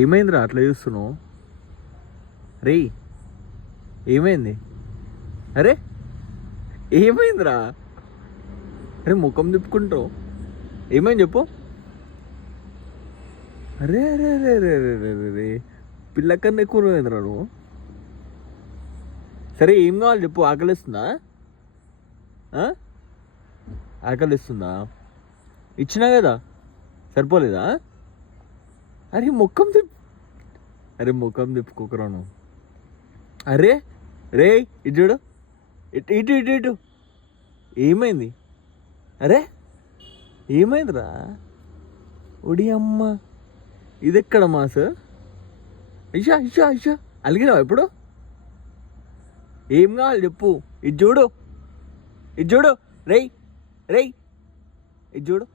ఏమైందిరా అట్లా చూస్తున్నావు? రే ఏమైంది? అరే ఏమైందిరా? అరే ముఖం తిప్పుకుంటావు, ఏమైంది చెప్పు. అరే అరే అరే అరే అరే అరే అరే పిల్ల కన్నా ఎక్కువ ఏందిరా నువ్వు? సరే ఏం కావాలి చెప్పు. ఆకలిస్తుందా? ఆకలిస్తుందా? ఇచ్చినా కదా, సరిపోలేదా? అరే ముఖం తిప్పుకోకరా నువ్వు. అరే రే ఇటు చూడు, ఇటు ఇటు ఇటు ఇటు. ఏమైంది? అరే ఏమైందిరా? ఒడి అమ్మ, ఇది ఎక్కడ మాస్? ఇషా ఇషా ఇషా అలిగినావా ఇప్పుడు? ఏం కావాలి చెప్పు. ఇది చూడు, ఇది చూడు. రేయ్ రేయ్ ఇది చూడు.